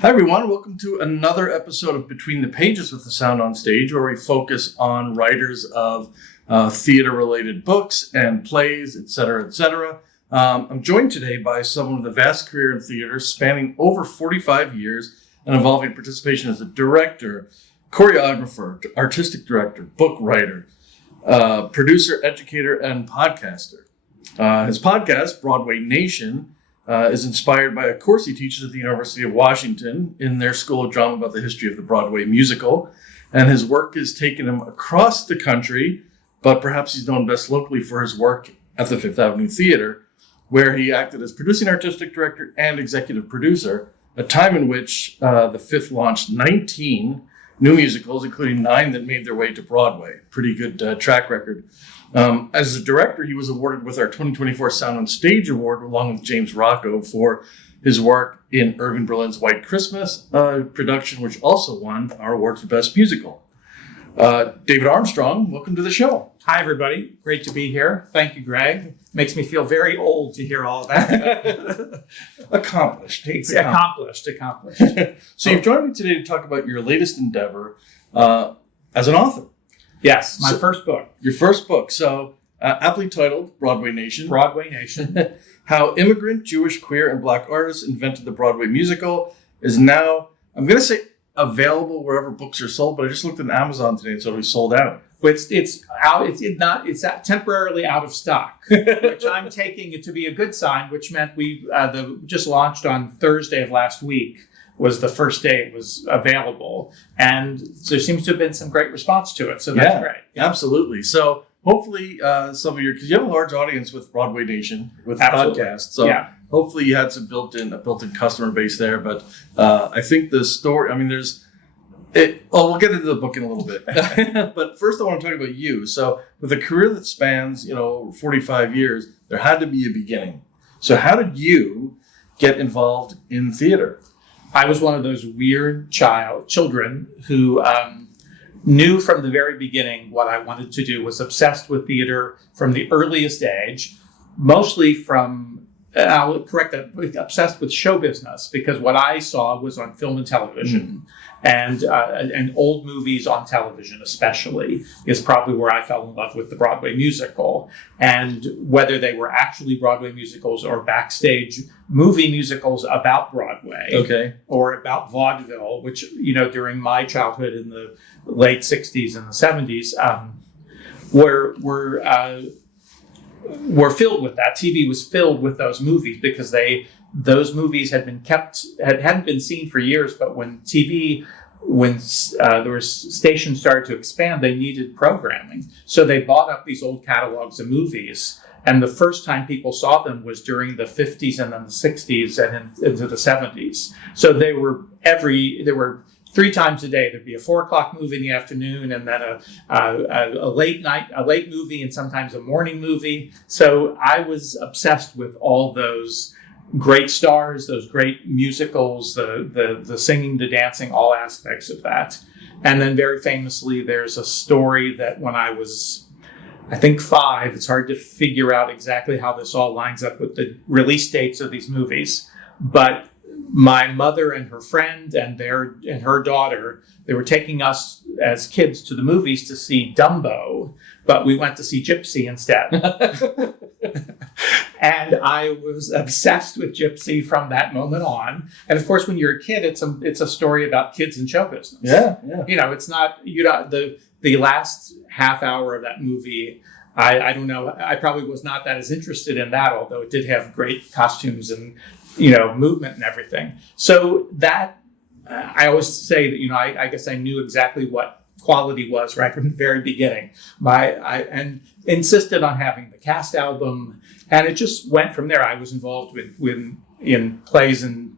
Hi everyone, welcome to another episode of Between the Pages with the Sound on Stage, where we focus on writers of theater-related books and plays, etc., etc. I'm joined today by someone with a vast career in theater spanning over 45 years and involving participation as a director, choreographer, artistic director, book writer, producer, educator, and podcaster. His podcast, Broadway Nation, is inspired by a course he teaches at the University of Washington in their School of Drama about the history of the Broadway musical. And his work has taken him across the country, but perhaps he's known best locally for his work at the Fifth Avenue Theater, where he acted as producing artistic director and executive producer, a time in which the Fifth launched 19 new musicals, including 9 that made their way to Broadway. Pretty good track record. As a director, he was awarded with our 2024 Sound on Stage Award, along with James Rocco, for his work in Irving Berlin's White Christmas production, which also won our award for Best Musical. David Armstrong, welcome to the show. Hi, everybody. Great to be here. Thank you, Greg. Makes me feel very old to hear all of that. Accomplished. Accomplished. So you've joined me today to talk about your latest endeavor as an author. Yes, my first book. Your first book. So aptly titled Broadway Nation. Broadway Nation. How Immigrant, Jewish, Queer, and Black Artists Invented the Broadway Musical is now, I'm going to say, available wherever books are sold, but I just looked at Amazon today and it's already sold out. It's out. It's temporarily out of stock, which I'm taking it to be a good sign. Which meant we just launched on Thursday of last week. Was the first day it was available, and there seems to have been some great response to it. So that's great. Absolutely. So hopefully, some of your, because you have a large audience with Broadway Nation with the podcast. So hopefully you had some built-in customer base there. But I think the story. I mean, we'll get into the book in a little bit. But first, I want to talk about you. So with a career that spans 45 years, there had to be a beginning. So how did you get involved in theater? I was one of those weird children who knew from the very beginning what I wanted to do, was obsessed with theater from the earliest age, mostly from, I'll correct that, obsessed with show business, because what I saw was on film and television. And old movies on television especially is probably where I fell in love with the Broadway musical. And whether they were actually Broadway musicals or backstage movie musicals about Broadway, or about vaudeville, which, during my childhood in the late 60s and the 70s, were filled with that. TV was filled with those movies because those movies hadn't been seen for years, but when there was stations started to expand, they needed programming. So they bought up these old catalogs of movies. And the first time people saw them was during the 50s and then the 60s and into the 70s. So there were 3 times a day. There'd be a 4:00 movie in the afternoon, and then a late movie, and sometimes a morning movie. So I was obsessed with all those great stars, those great musicals, the singing, the dancing, all aspects of that. And then very famously, there's a story that when I was, I think 5, it's hard to figure out exactly how this all lines up with the release dates of these movies, but my mother and her friend and her daughter, they were taking us as kids to the movies to see Dumbo, but we went to see Gypsy instead. And I was obsessed with Gypsy from that moment on. And of course, when you're a kid, it's a story about kids in show business. Yeah. It's not, the last half hour of that movie, I don't know, I probably was not that as interested in that, although it did have great costumes and movement and everything. So that, I always say that, I guess I knew exactly what quality was right from the very beginning. And insisted on having the cast album, and it just went from there. I was involved in plays and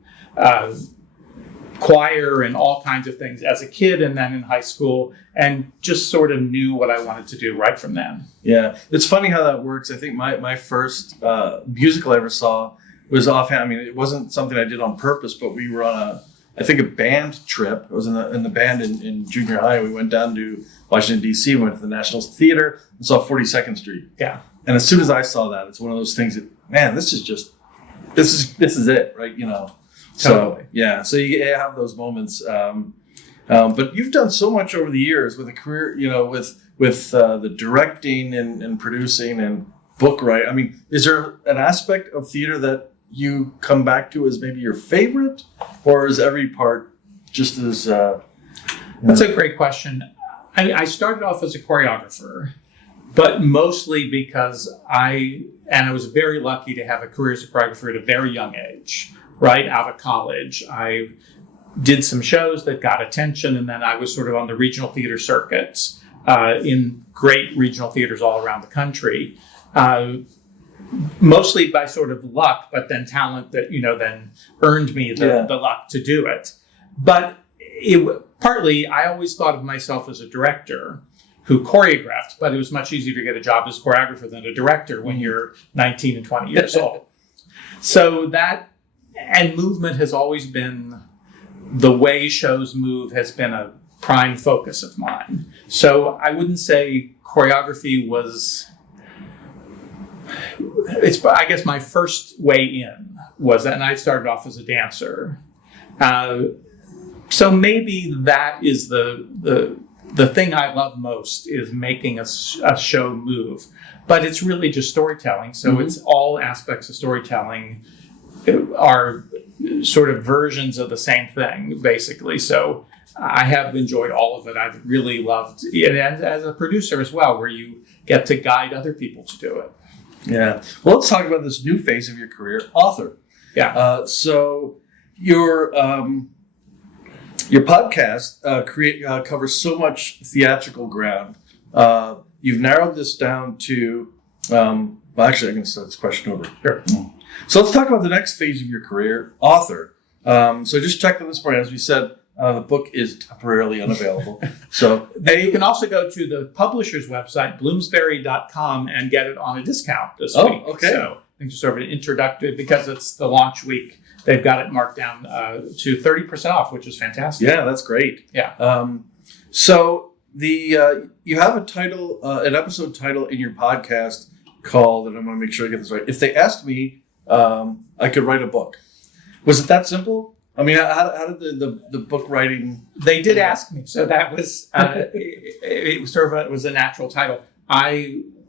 choir and all kinds of things as a kid and then in high school, and just sort of knew what I wanted to do right from then. Yeah, it's funny how that works. I think my first musical I ever saw was offhand. I mean, it wasn't something I did on purpose, but we were on a band trip. I was in the band in junior high. We went down to Washington, D.C., went to the National Theater and saw 42nd Street. Yeah. And as soon as I saw that, it's one of those things that, man, this is it, right? Totally. So you have those moments. But you've done so much over the years with a career, with the directing and producing and book writing. I mean, is there an aspect of theater that you come back to as maybe your favorite, or is every part just as? That's a great question. I started off as a choreographer, but mostly because I was very lucky to have a career as a choreographer at a very young age, right out of college. I did some shows that got attention, and then I was sort of on the regional theater circuits in great regional theaters all around the country, mostly by sort of luck, but then talent that, then earned me the luck to do it. But partly, I always thought of myself as a director who choreographed, but it was much easier to get a job as a choreographer than a director when you're 19 and 20 years old. So that, and movement has always been, the way shows move has been a prime focus of mine. So I wouldn't say choreography was, I guess my first way in was that, and I started off as a dancer. So maybe that is the thing I love most, is making a show move. But it's really just storytelling. So it's all aspects of storytelling are sort of versions of the same thing, basically. So I have enjoyed all of it. I've really loved it as a producer as well, where you get to guide other people to do it. Yeah. Well, let's talk about this new phase of your career, author. Yeah. So your podcast covers so much theatrical ground. You've narrowed this down to, actually, I can start this question over. Sure. So let's talk about the next phase of your career, author. So just checked on this morning, as we said, the book is temporarily unavailable. So you can also go to the publisher's website, bloomsbury.com, and get it on a discount this week. Okay. So I think just sort of an introductory, because it's the launch week, they've got it marked down to 30% off, which is fantastic. Yeah, that's great. Yeah. So you have a title, an episode title in your podcast called, and I want to make sure I get this right, If They Asked Me, I Could Write a Book. Was it that simple? I mean, how did the book writing? They did ask me, so that was it was sort of it was a natural title.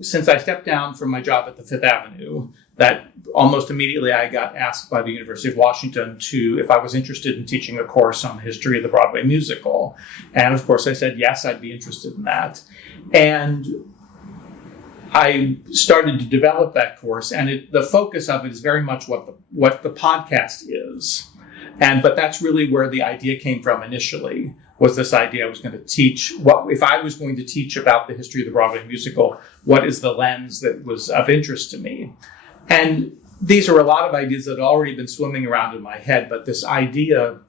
Since I stepped down from my job at the Fifth Avenue, that almost immediately I got asked by the University of Washington if I was interested in teaching a course on the history of the Broadway musical, and of course I said yes, I'd be interested in that, and I started to develop that course, and the focus of it is very much what the podcast is. But that's really where the idea came from initially, was this idea I was going to teach, if I was going to teach about the history of the Broadway musical, what is the lens that was of interest to me? And these are a lot of ideas that had already been swimming around in my head, but this idea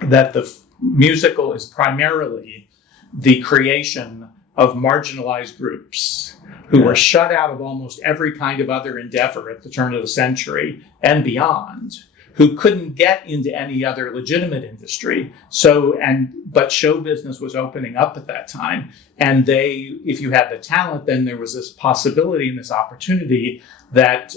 that the musical is primarily the creation of marginalized groups who were shut out of almost every kind of other endeavor at the turn of the century and beyond, who couldn't get into any other legitimate industry. But show business was opening up at that time. And if you had the talent, then there was this possibility and this opportunity that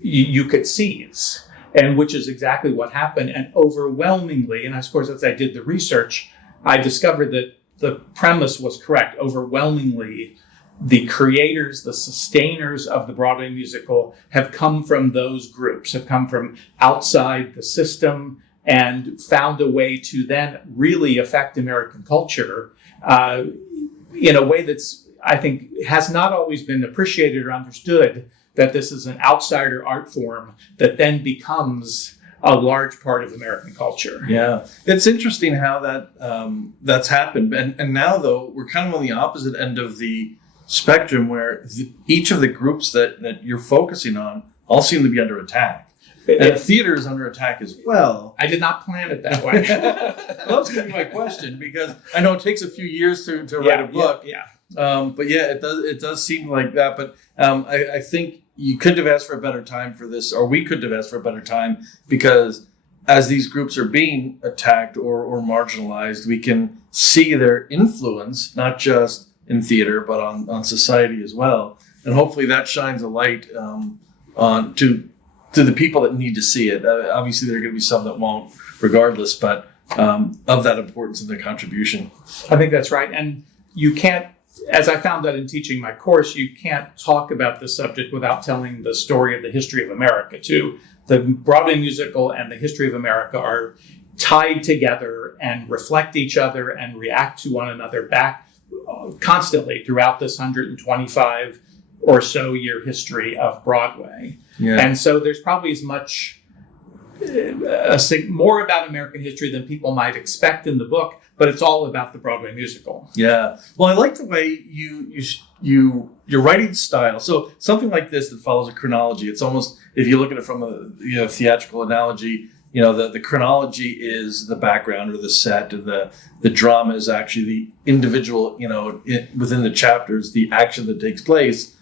you could seize, and which is exactly what happened. And overwhelmingly, and of course, as I did the research, I discovered that the premise was correct. Overwhelmingly, the creators, the sustainers of the Broadway musical have come from those groups, have come from outside the system, and found a way to then really affect American culture in a way that's, I think, has not always been appreciated or understood, that this is an outsider art form that then becomes a large part of American culture. Yeah, it's interesting how that's happened. And now, though, we're kind of on the opposite end of the spectrum, where each of the groups that you're focusing on all seem to be under attack. And theater is under attack as well. I did not plan it that way. Well, that's going to be my question, because I know it takes a few years to write a book. But yeah, it does seem like that. But I think you couldn't have asked for a better time for this, or we couldn't have asked for a better time, because as these groups are being attacked or marginalized, we can see their influence, not just in theater, but on society as well. And hopefully that shines a light on to to the people that need to see it. Obviously, there are going to be some that won't, regardless, but of that importance and their contribution. I think that's right. And you can't, as I found out in teaching my course, you can't talk about the subject without telling the story of the history of America, too. The Broadway musical and the history of America are tied together and reflect each other and react to one another back constantly throughout this 125 or so year history of Broadway. Yeah. And so there's probably as much more about American history than people might expect in the book, but it's all about the Broadway musical. Yeah. Well, I like the way your writing style. So something like this that follows a chronology. It's almost, if you look at it from a theatrical analogy, the chronology is the background or the set, and the drama is actually the individual, within the chapters, the action that takes place.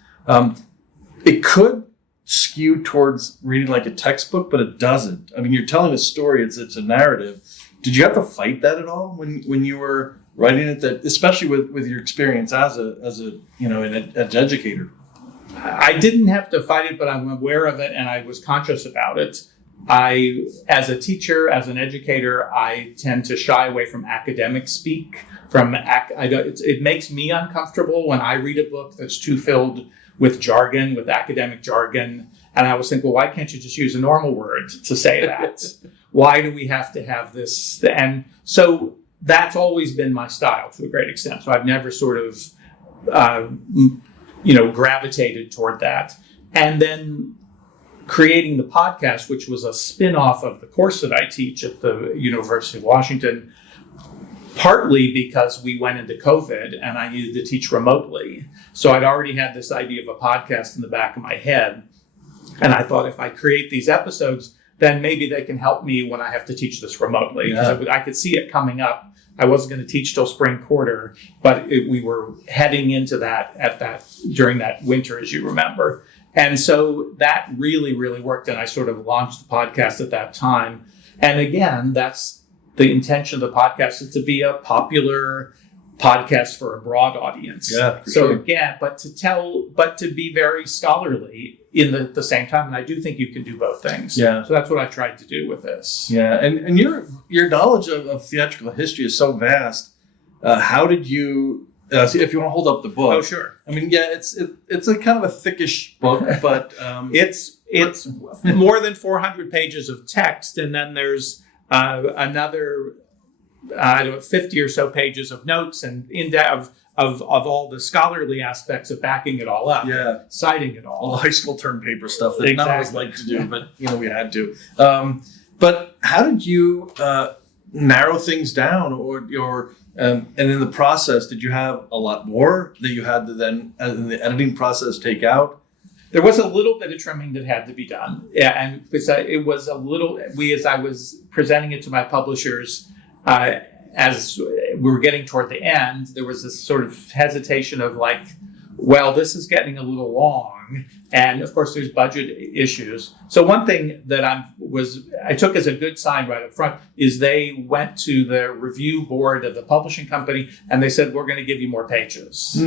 It could skew towards reading like a textbook, but it doesn't. I mean, you're telling a story. It's a narrative. Did you have to fight that at all when you were writing it? That, especially with your experience as an educator. I didn't have to fight it, but I'm aware of it and I was conscious about it. As a teacher, as an educator, I tend to shy away from academic speak. It makes me uncomfortable when I read a book that's too filled with jargon, with academic jargon. And I always think, well, why can't you just use a normal word to say that? Why do we have to have this? And so that's always been my style to a great extent. So I've never sort of, gravitated toward that. And then creating the podcast, which was a spin-off of the course that I teach at the University of Washington, partly because we went into COVID and I needed to teach remotely. So I'd already had this idea of a podcast in the back of my head. And I thought, if I create these episodes, then maybe they can help me when I have to teach this remotely. Because I could see it coming up. I wasn't going to teach till spring quarter, but we were heading into that during that winter, as you remember. And so that really, really worked. And I sort of launched the podcast at that time. And again, that's the intention of the podcast, is to be a popular podcast for a broad audience. Yeah, so sure. Again, but to be very scholarly in the same time. And I do think you can do both things. Yeah. So that's what I tried to do with this. Yeah. And your knowledge of theatrical history is so vast. How did you, if you want to hold up the book. Oh, sure. I mean, yeah, it's a kind of a thickish book, but it's more than 400 pages of text, and then there's another 50 or so pages of notes and of all the scholarly aspects of backing it all up, citing it all the high school term paper stuff that none of us like to do, but we had to. But how did you narrow things down, or and in the process, did you have a lot more that you had to then, in the editing process, take out? There was a little bit of trimming that had to be done. Yeah, and it was a little, as I was presenting it to my publishers, as we were getting toward the end, there was this sort of hesitation of like, well, this is getting a little long. And of course, there's budget issues. So one thing that I took as a good sign right up front is they went to the review board of the publishing company and they said, we're going to give you more pages.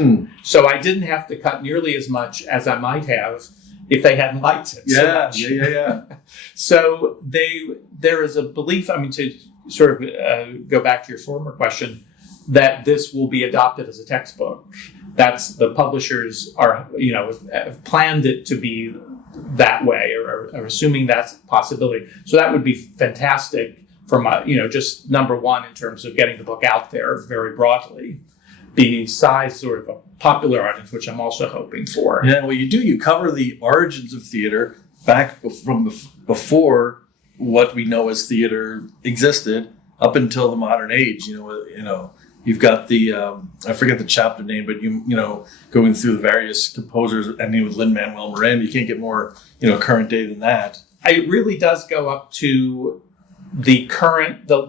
So I didn't have to cut nearly as much as I might have if they hadn't liked it so much. Yeah. So there is a belief, to sort of go back to your former question, that this will be adopted as a textbook. That's the publishers have planned it to be that way, or assuming that's a possibility. So that would be fantastic from just number one in terms of getting the book out there very broadly. Besides sort of a popular audience, which I'm also hoping for. Yeah, well, you cover the origins of theater back from before what we know as theater existed up until the modern age. You've got the I forget the chapter name, but going through the various composers, ending with Lin-Manuel Miranda. You can't get more current day than that. It really does go up to the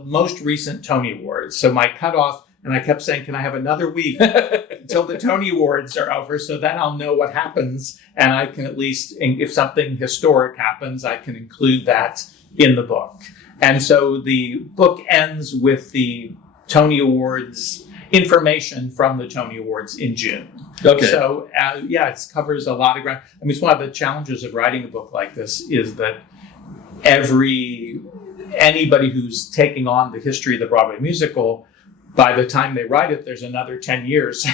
most recent Tony Awards. So my cutoff, and I kept saying, can I have another week until the Tony Awards are over, so then I'll know what happens, and I can at least, if something historic happens, I can include that in the book. And so the book ends with the Tony Awards information from the Tony Awards in June. Okay. So it covers a lot of ground. I mean, it's one of the challenges of writing a book like this is that anybody who's taking on the history of the Broadway musical, by the time they write it, there's another 10 years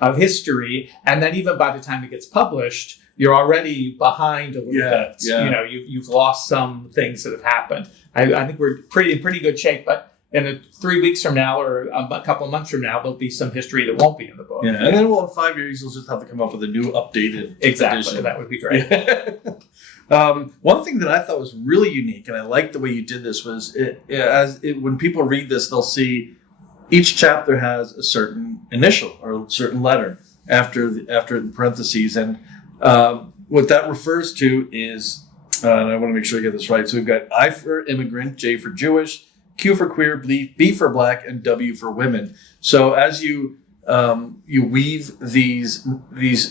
of history. And then even by the time it gets published, you're already behind a little bit. Yeah. You know, you've lost some things that have happened. I think we're in pretty good shape, but in 3 weeks from now or a couple of months from now, there'll be some history that won't be in the book. Yeah, and then in 5 years, you'll just have to come up with a new updated edition. That would be great. One thing that I thought was really unique, and I liked the way you did this, was when people read this, they'll see each chapter has a certain initial or a certain letter after the parentheses, and what that refers to is, and I want to make sure I get this right. So we've got I for immigrant, J for Jewish, Q for queer, B for black, and W for women. So as you weave these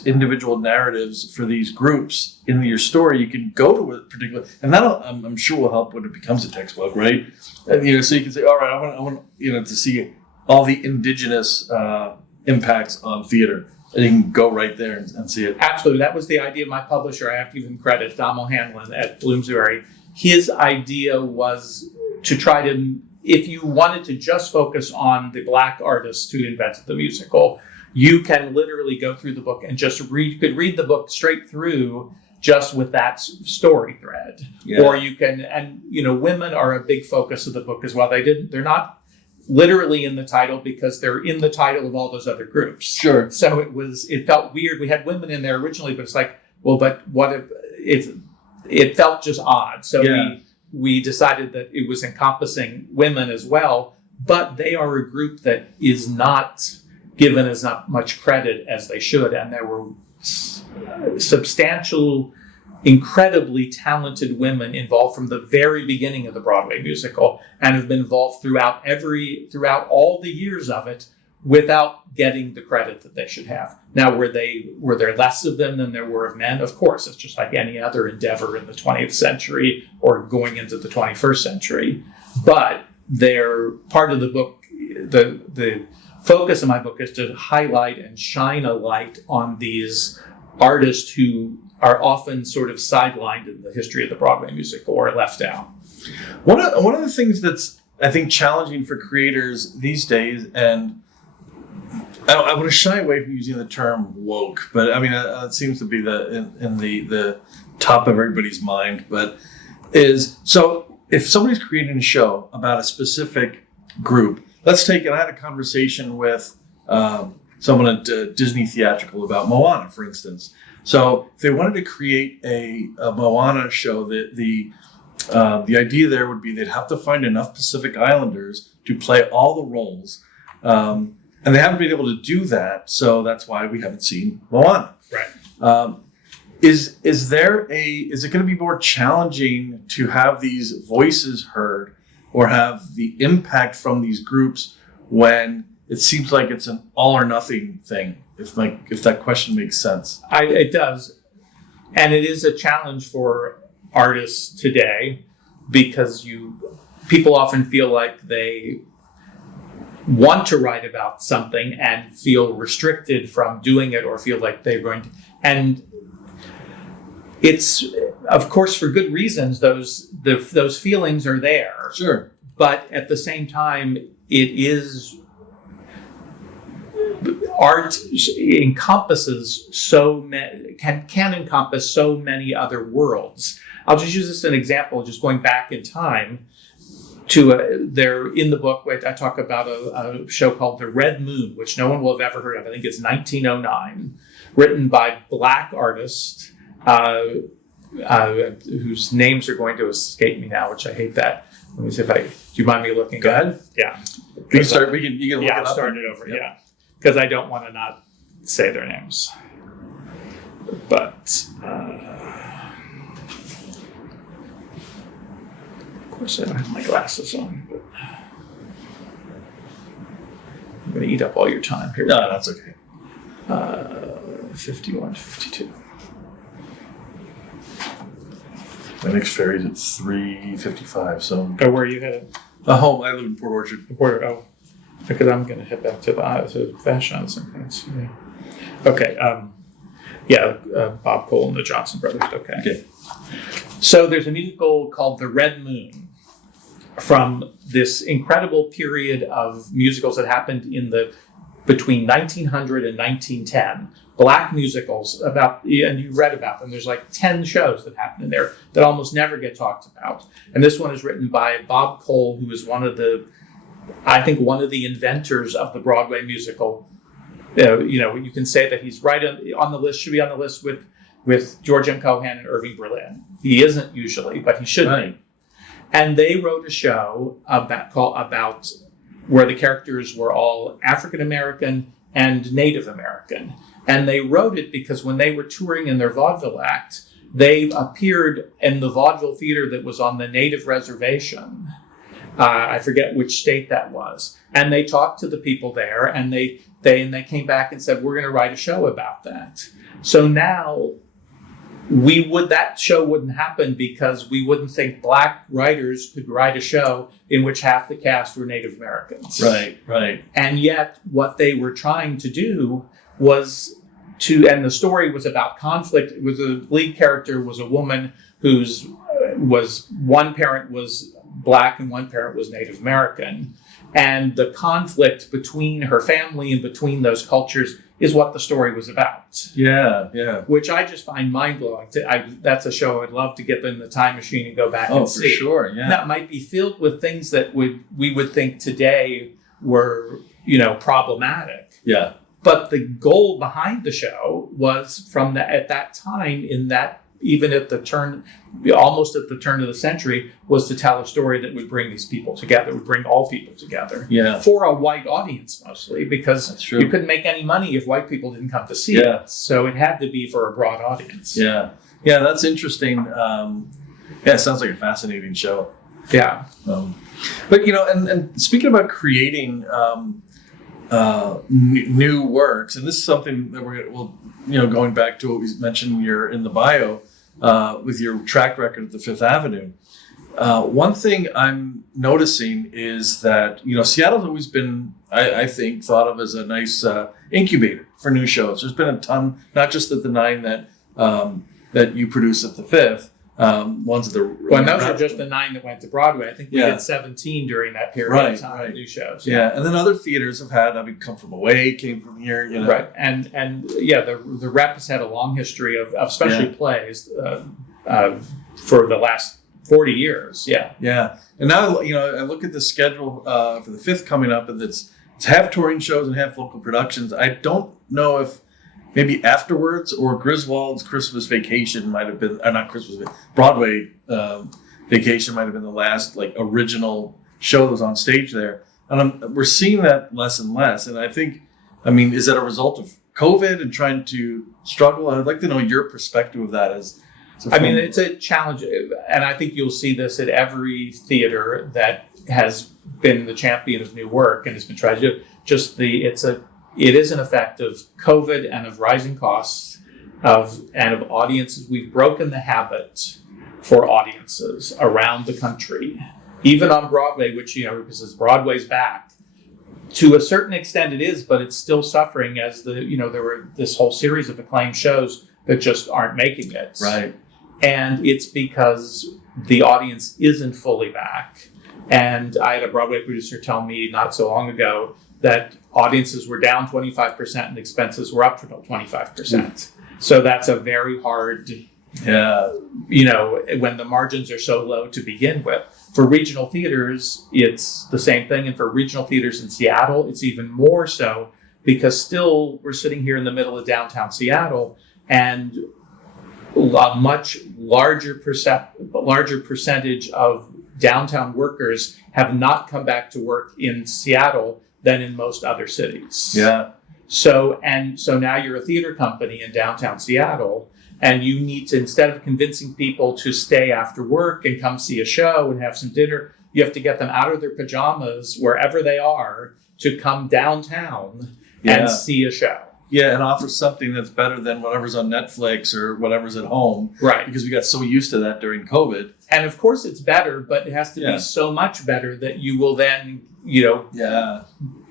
individual narratives for these groups into your story, you can go to a particular, and that I'm sure will help when it becomes a textbook, right? And, so you can say, all right, I want to see all the indigenous impacts on theater, and you can go right there and see it. Absolutely, that was the idea of my publisher. I have to give him credit, Dom O'Hanlon at Bloomsbury. His idea was to try to, if you wanted to just focus on the black artists who invented the musical, you can literally go through the book and just read the book straight through just with that story thread. Yeah. Or you can, and women are a big focus of the book as well. They're not literally in the title because they're in the title of all those other groups. Sure. So it felt weird. We had women in there originally, but it's like, well, but what if it felt just odd. So we decided that it was encompassing women as well, but they are a group that is not given as much credit as they should. And there were substantial, incredibly talented women involved from the very beginning of the Broadway musical and have been involved throughout all the years of it without getting the credit that they should have. Now, were there less of them than there were of men? Of course, it's just like any other endeavor in the 20th century or going into the 21st century. But they're part of the book. The focus of my book is to highlight and shine a light on these artists who are often sort of sidelined in the history of the Broadway musical or left out. One of the things that's, I think, challenging for creators these days, and I want to shy away from using the term woke, but I mean, it seems to be in the top of everybody's mind, but so if somebody's creating a show about a specific group, let's take it. I had a conversation with someone at Disney Theatrical about Moana, for instance. So if they wanted to create a Moana show, the idea there would be they'd have to find enough Pacific Islanders to play all the roles. And they haven't been able to do that, so that's why we haven't seen Moana. Right. Is it going to be more challenging to have these voices heard or have the impact from these groups when it seems like it's an all or nothing thing? If that question makes sense. It does. And it is a challenge for artists today because people often feel like they want to write about something and feel restricted from doing it or feel like they're going to. And it's, of course, for good reasons, those feelings are there. Sure. But at the same time, art encompasses can encompass so many other worlds. I'll just use this as an example, just going back in time to there in the book. I talk about a show called The Red Moon, which no one will have ever heard of. I think it's 1909, written by black artists whose names are going to escape me now, which I hate that. Let me see do you mind me looking? Go ahead. Yeah. You can start. You can look it up. I'll start it over. Yep. Yeah. Because I don't want to not say their names. But, of course, I don't have my glasses on. But I'm going to eat up all your time here. No, that's okay. 51, 52. My next ferry's at 3:55. So. Oh, where are you headed? Home. I live in Port Orchard. Oh. because I'm going to head back to the fashion on some things. Yeah. Okay. Bob Cole and the Johnson Brothers. Okay. So there's a musical called The Red Moon from this incredible period of musicals that happened between 1900 and 1910. Black musicals and you read about them. There's like 10 shows that happen in there that almost never get talked about. And this one is written by Bob Cole, who is one of the inventors of the Broadway musical. You can say that he's right on the list, should be on the list with George M. Cohan and Irving Berlin. He isn't usually, but he should be. And they wrote a show about where the characters were all African American and Native American. And they wrote it because when they were touring in their vaudeville act, they appeared in the vaudeville theater that was on the Native reservation. I forget which state that was. And they talked to the people there, and they came back and said, we're going to write a show about that. So now that show wouldn't happen because we wouldn't think Black writers could write a show in which half the cast were Native Americans. Right. And yet what they were trying to do was and the story was about conflict. It was the lead character was a woman whose one parent was Black and one parent was Native American. And the conflict between her family and between those cultures is what the story was about. Yeah. Which I just find mind-blowing. That's a show I'd love to get in the time machine and go back and see. Oh, for sure, yeah. That might be filled with things that we would think today were, problematic. Yeah. But the goal behind the show was at that time, in that even almost at the turn of the century, was to tell a story that would bring these people together, would bring all people together. Yeah. For a white audience mostly, because you couldn't make any money if white people didn't come to see it. So it had to be for a broad audience. Yeah, that's interesting. It sounds like a fascinating show. Yeah. But and speaking about creating new works, and this is something that going back to what we mentioned in the bio with your track record at the Fifth Avenue. One thing I'm noticing is that Seattle's always been, I think, thought of as a nice incubator for new shows. There's been a ton, not just at the 9 that you produce at the Fifth. Ones of the those are just the 9 that went to Broadway. I think we did 17 during that period of time. New shows. Yeah, and then other theaters have had. Come from away, came from here. Right, and the Rep has had a long history of especially plays for the last 40 years. Yeah, and now I look at the schedule for the Fifth coming up, and it's half touring shows and half local productions. I don't know if maybe Afterwards or Griswold's Christmas Vacation might have been, not Christmas, Broadway Vacation might have been the last original show that was on stage there. And we're seeing that less and less. And I think, is that a result of COVID and trying to struggle? I'd like to know your perspective of that it's a challenge. And I think you'll see this at every theater that has been the champion of new work and has been trying to do it is an effect of COVID and of rising costs of audiences. We've broken the habit for audiences around the country, even on Broadway, which, because Broadway's back. To a certain extent it is, but it's still suffering as there were this whole series of acclaimed shows that just aren't making it. Right. And it's because the audience isn't fully back. And I had a Broadway producer tell me not so long ago that audiences were down 25% and expenses were up for 25%. So that's a very hard, when the margins are so low to begin with. For regional theaters, it's the same thing. And for regional theaters in Seattle, it's even more so because still we're sitting here in the middle of downtown Seattle and a much larger percentage of downtown workers have not come back to work in Seattle than in most other cities. Yeah. So now you're a theater company in downtown Seattle, and you need to, instead of convincing people to stay after work and come see a show and have some dinner, you have to get them out of their pajamas wherever they are to come downtown and see a show. Yeah, and offer something that's better than whatever's on Netflix or whatever's at home. Right. Because we got so used to that during COVID. And of course it's better, but it has to be so much better that you will then,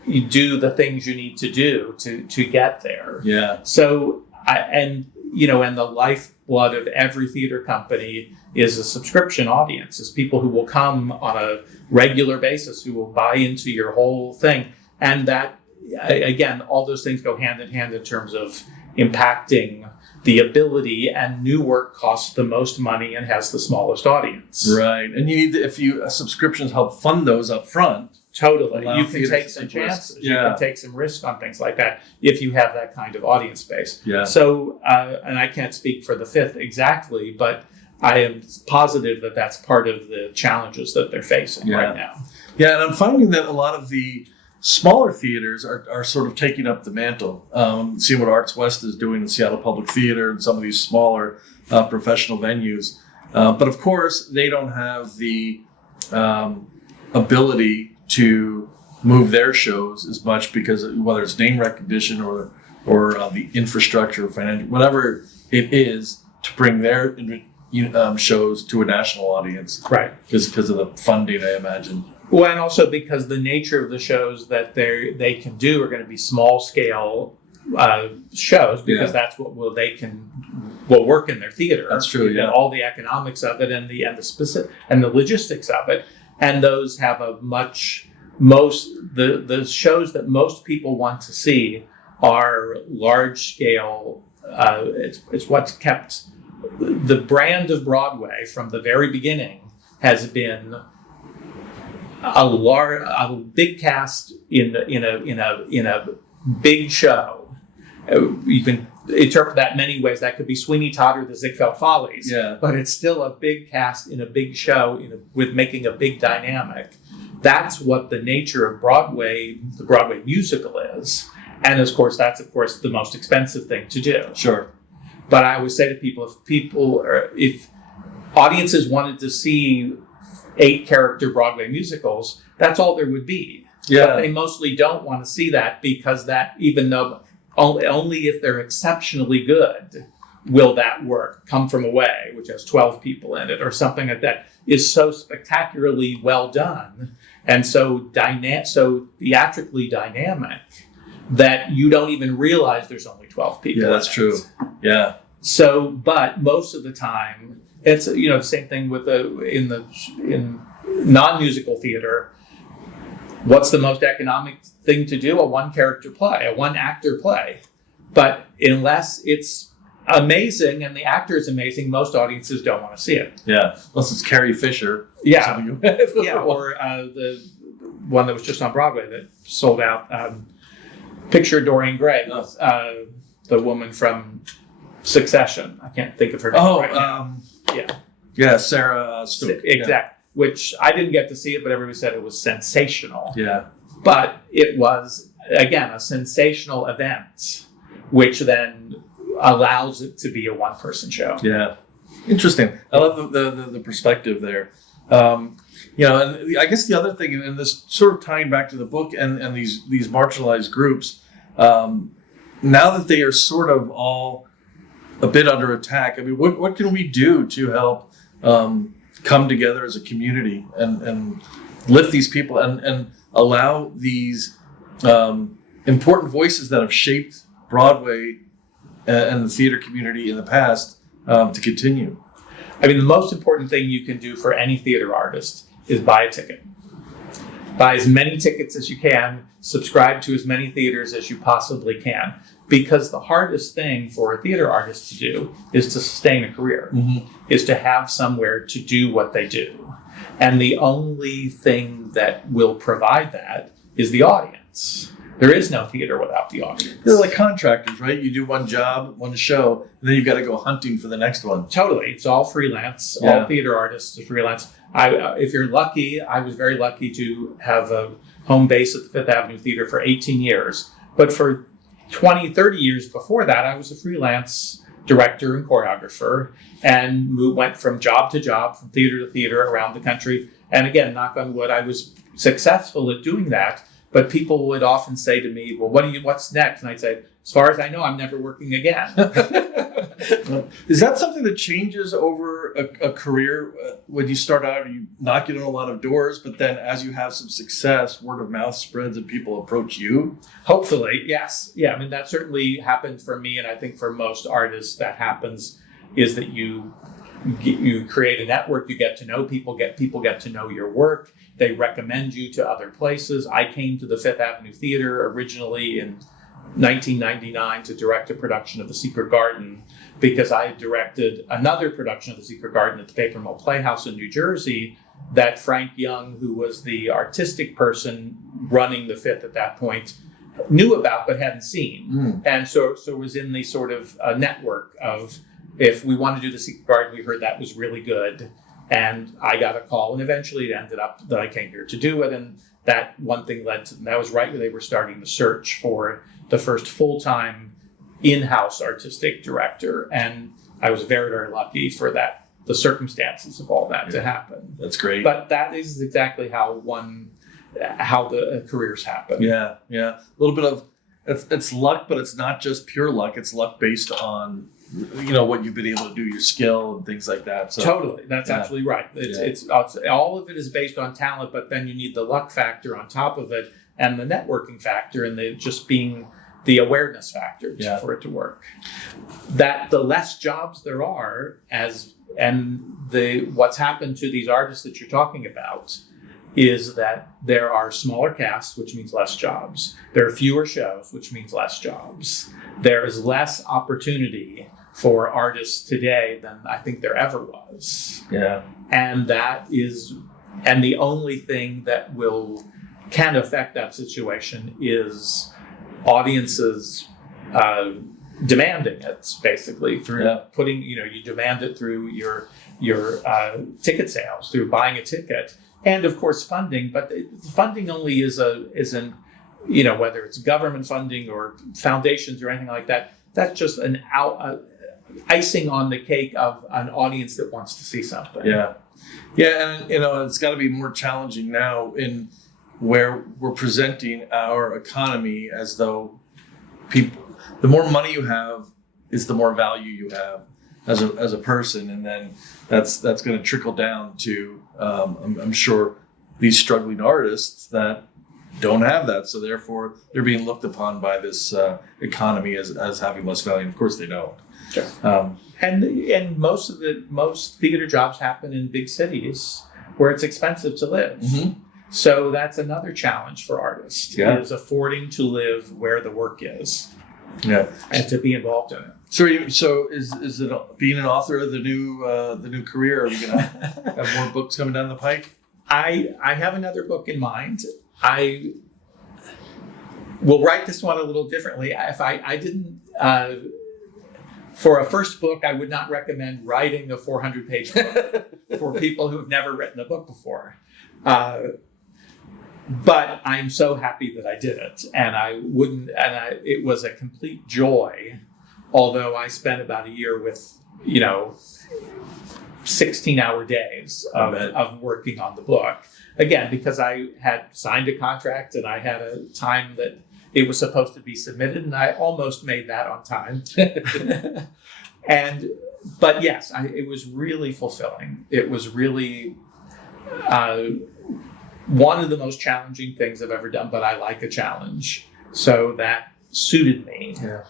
you do the things you need to do to get there. Yeah. So, and the lifeblood of every theater company is a subscription audience, is people who will come on a regular basis, who will buy into your whole thing. And that, again, all those things go hand in hand in terms of impacting the ability, and new work costs the most money and has the smallest audience. Right. And you need subscriptions help fund those up front. Totally. You can take some chances. You can take some risk on things like that if you have that kind of audience base. Yeah. So, and I can't speak for the Fifth exactly, but I am positive that that's part of the challenges that they're facing right now. Yeah, and I'm finding that a lot of the smaller theaters are sort of taking up the mantle. Seeing what Arts West is doing in Seattle Public Theater and some of these smaller professional venues. But of course, they don't have the ability to move their shows as much, because whether it's name recognition or the infrastructure, financial, whatever it is, to bring their shows to a national audience. Right. Because of the funding, I imagine. Well, and also because the nature of the shows that they can do are going to be small scale shows, because that's what will work in their theater. That's true. Yeah. And all the economics of it and the specific and the logistics of it, and those have the shows that most people want to see are large scale. It's what's kept the brand of Broadway from the very beginning has been a big cast in a big show. You can interpret that many ways. That could be Sweeney Todd or the Ziegfeld Follies, but it's still a big cast in a big show with making a big dynamic. That's what the nature of Broadway, the Broadway musical is. And of course, that's the most expensive thing to do. Sure. But I always say to people, if audiences wanted to see 8-character Broadway musicals, that's all there would be. Yeah. But they mostly don't want to see that, because that, even though only if they're exceptionally good will that work. Come From Away, which has 12 people in it, or something like that, is so spectacularly well done and so theatrically dynamic that you don't even realize there's only 12 people. Yeah, that's true. Yeah. So, but most of the time, it's the same thing with in non-musical theater. What's the most economic thing to do? A one-character play, a one-actor play. But unless it's amazing and the actor is amazing, most audiences don't want to see it. Yeah, unless it's Carrie Fisher. Yeah, or the one that was just on Broadway that sold out. Picture Dorian Gray, the woman from Succession. I can't think of her name right now. Yeah, Sarah Stook. Exactly. Yeah. Which I didn't get to see it, but everybody said it was sensational. Yeah. But it was, again, a sensational event, which then allows it to be a one-person show. Yeah. Interesting. I love the perspective there. And I guess the other thing, and this sort of tying back to the book and these marginalized groups, now that they are sort of all a bit under attack, I mean, what can we do to help come together as a community and lift these people and allow these important voices that have shaped Broadway and the theater community in the past to continue? I mean, the most important thing you can do for any theater artist is buy a ticket. Buy as many tickets as you can, subscribe to as many theaters as you possibly can, because the hardest thing for a theater artist to do is to sustain a career, is to have somewhere to do what they do. And the only thing that will provide that is the audience. There is no theater without the audience. They're like contractors, right? You do one job, one show, and then you've got to go hunting for the next one. Totally. It's all freelance. Yeah. All theater artists are freelance. If you're lucky, I was very lucky to have a home base at the Fifth Avenue Theater for 18 years. But for 20, 30 years before that, I was a freelance director and choreographer and went from job to job, from theater to theater around the country. And again, knock on wood, I was successful at doing that. But people would often say to me, well, what's next? And I'd say, as far as I know, I'm never working again. Is that something that changes over a career? When you start out, you knocking on a lot of doors, but then as you have some success, word of mouth spreads and people approach you? Hopefully, yes. Yeah, I mean, that certainly happened for me, and I think for most artists that happens is that you create a network, you get to know people get to know your work, they recommend you to other places. I came to the Fifth Avenue Theater originally in 1999 to direct a production of The Secret Garden because I directed another production of The Secret Garden at the Paper Mill Playhouse in New Jersey that Frank Young, who was the artistic person running the Fifth at that point, knew about but hadn't seen. And so it was in the sort of network of, if we want to do The Secret Garden, we heard that was really good. And I got a call, and eventually it ended up that I came here to do it. And that one thing led to, that was right when they were starting the search for the first full-time in-house artistic director. And I was very, very lucky for that, the circumstances of all that to happen. That's great. But that is exactly how the careers happen. Yeah. A little bit of, it's luck, but it's not just pure luck. It's luck based on, what you've been able to do, your skill and things like that. So totally, that's absolutely right. It's all of it is based on talent, but then you need the luck factor on top of it, and the networking factor, and the just being the awareness factor for it to work. That the less jobs there are, what's happened to these artists that you're talking about is that there are smaller casts, which means less jobs. There are fewer shows, which means less jobs. There is less opportunity for artists today than I think there ever was. Yeah. And the only thing that can affect that situation is audiences demanding it, basically, through putting, you demand it through your ticket sales, through buying a ticket, and of course funding. But the funding only isn't whether it's government funding or foundations or anything like that. That's just an icing on the cake of an audience that wants to see something. Yeah, and it's got to be more challenging now in where we're presenting our economy as though the more money you have is the more value you have as a person, and then that's going to trickle down to I'm sure these struggling artists that don't have that, so therefore they're being looked upon by this economy as having less value. And of course they don't. Sure. And most theater jobs happen in big cities where it's expensive to live. Mm-hmm. So that's another challenge for artists, is affording to live where the work is. Yeah, and to be involved in it. So is it being an author of the new career? Are we going to have more books coming down the pike? I have another book in mind. I will write this one a little differently. If I didn't, for a first book, I would not recommend writing a 400-page book for people who have never written a book before. But I'm so happy that I did it, and it was a complete joy. Although I spent about a year with, 16-hour days of working on the book. Again, because I had signed a contract and I had a time that it was supposed to be submitted, and I almost made that on time. But yes, it was really fulfilling. It was really one of the most challenging things I've ever done, but I like a challenge. So that suited me. Yeah.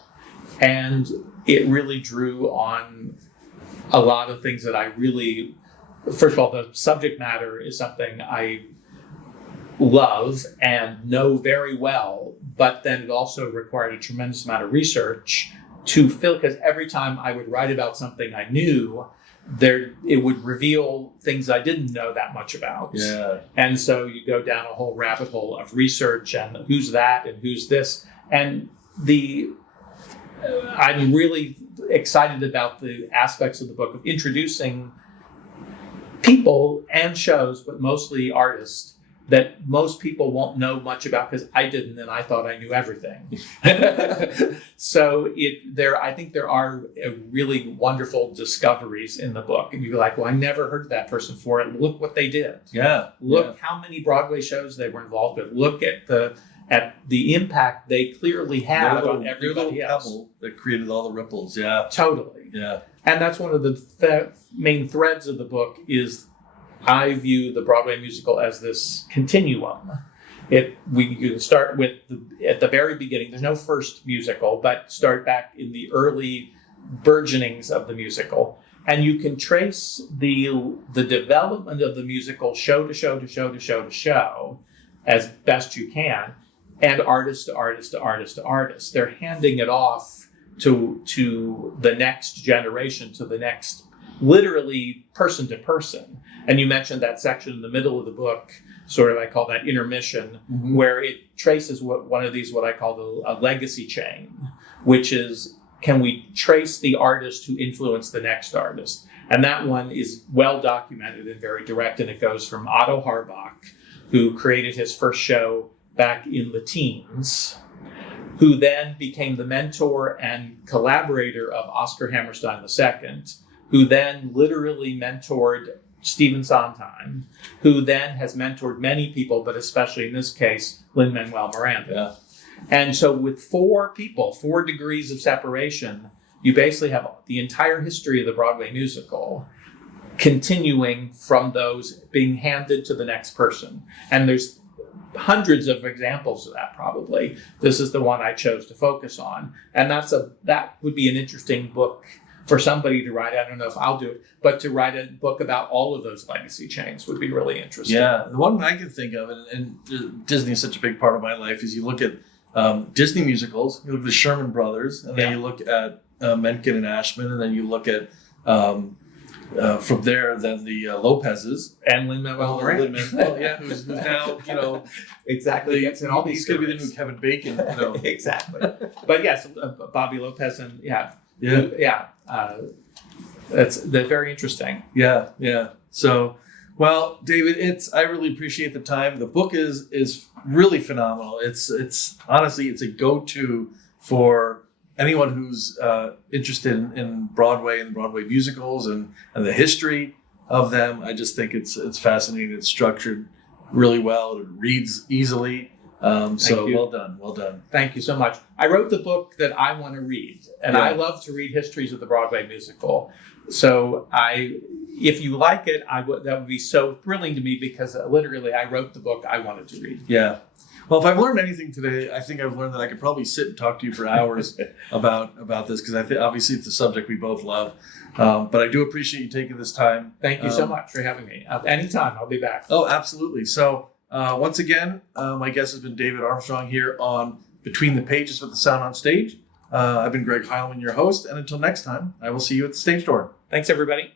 And it really drew on a lot of things that I really, first of all, the subject matter is something I love and know very well, but then it also required a tremendous amount of research to fill, because every time I would write about something I knew, it would reveal things I didn't know that much about. Yeah. And so you go down a whole rabbit hole of research and who's that and who's this. And I'm really excited about the aspects of the book of introducing people and shows, but mostly artists, that most people won't know much about because I didn't, and I thought I knew everything. So I think there are really wonderful discoveries in the book, and you're like, well, I never heard of that person before. Look what they did. Yeah. Look how many Broadway shows they were involved with. Look at at the impact they clearly had on everybody else. Pebble that created all the ripples. Yeah, Totally. yeah, And that's one of the main threads of the book is I view the Broadway musical as this continuum. You can start with at the very beginning. There's no first musical, but start back in the early burgeonings of the musical, and you can trace the development of the musical show to show to show to show to show as best you can, and artist to artist to artist to artist. They're handing it off to the next generation, to the next, literally person to person. And you mentioned that section in the middle of the book, sort of, I call that intermission, where it traces what I call a legacy chain, which is, can we trace the artist who influenced the next artist? And that one is well documented and very direct, and it goes from Otto Harbach, who created his first show back in the teens, who then became the mentor and collaborator of Oscar Hammerstein II, who then literally mentored Stephen Sondheim, who then has mentored many people, but especially in this case, Lin-Manuel Miranda. yeah. And so with 4 degrees of separation, you basically have the entire history of the Broadway musical continuing from those being handed to the next person. And there's hundreds of examples of that, probably. This is the one I chose to focus on. And that would be an interesting book for somebody to write. I don't know if I'll do it, but to write a book about all of those legacy chains would be really interesting. Yeah, the one I can think of, and Disney is such a big part of my life, is you look at Disney musicals, you look at the Sherman Brothers, and then you look at Menken and Ashman, and then you look at from there, then the Lopez's and Lin-Manuel Miranda, who's now exactly. He's going to be the new Kevin Bacon. Exactly. But yes, Bobby Lopez and that's very interesting. Yeah. So, well, David, I really appreciate the time. The book is really phenomenal. It's honestly, it's a go-to for anyone who's interested in Broadway and Broadway musicals and the history of them. I just think it's fascinating. It's structured really well. It reads easily. So well done. Thank you so much. I wrote the book that I want to read, and I love to read histories of the Broadway musical. So if you like it, that would be so thrilling to me, because literally I wrote the book I wanted to read. Yeah. Well, if I've learned anything today, I think I've learned that I could probably sit and talk to you for hours about this, because I think obviously it's a subject we both love. But I do appreciate you taking this time. Thank you so much for having me. Anytime, I'll be back. Oh, absolutely. So once again, my guest has been David Armstrong here on Between the Pages with the Sound on Stage. I've been Greg Heilman, your host, and until next time, I will see you at the stage door. Thanks, everybody.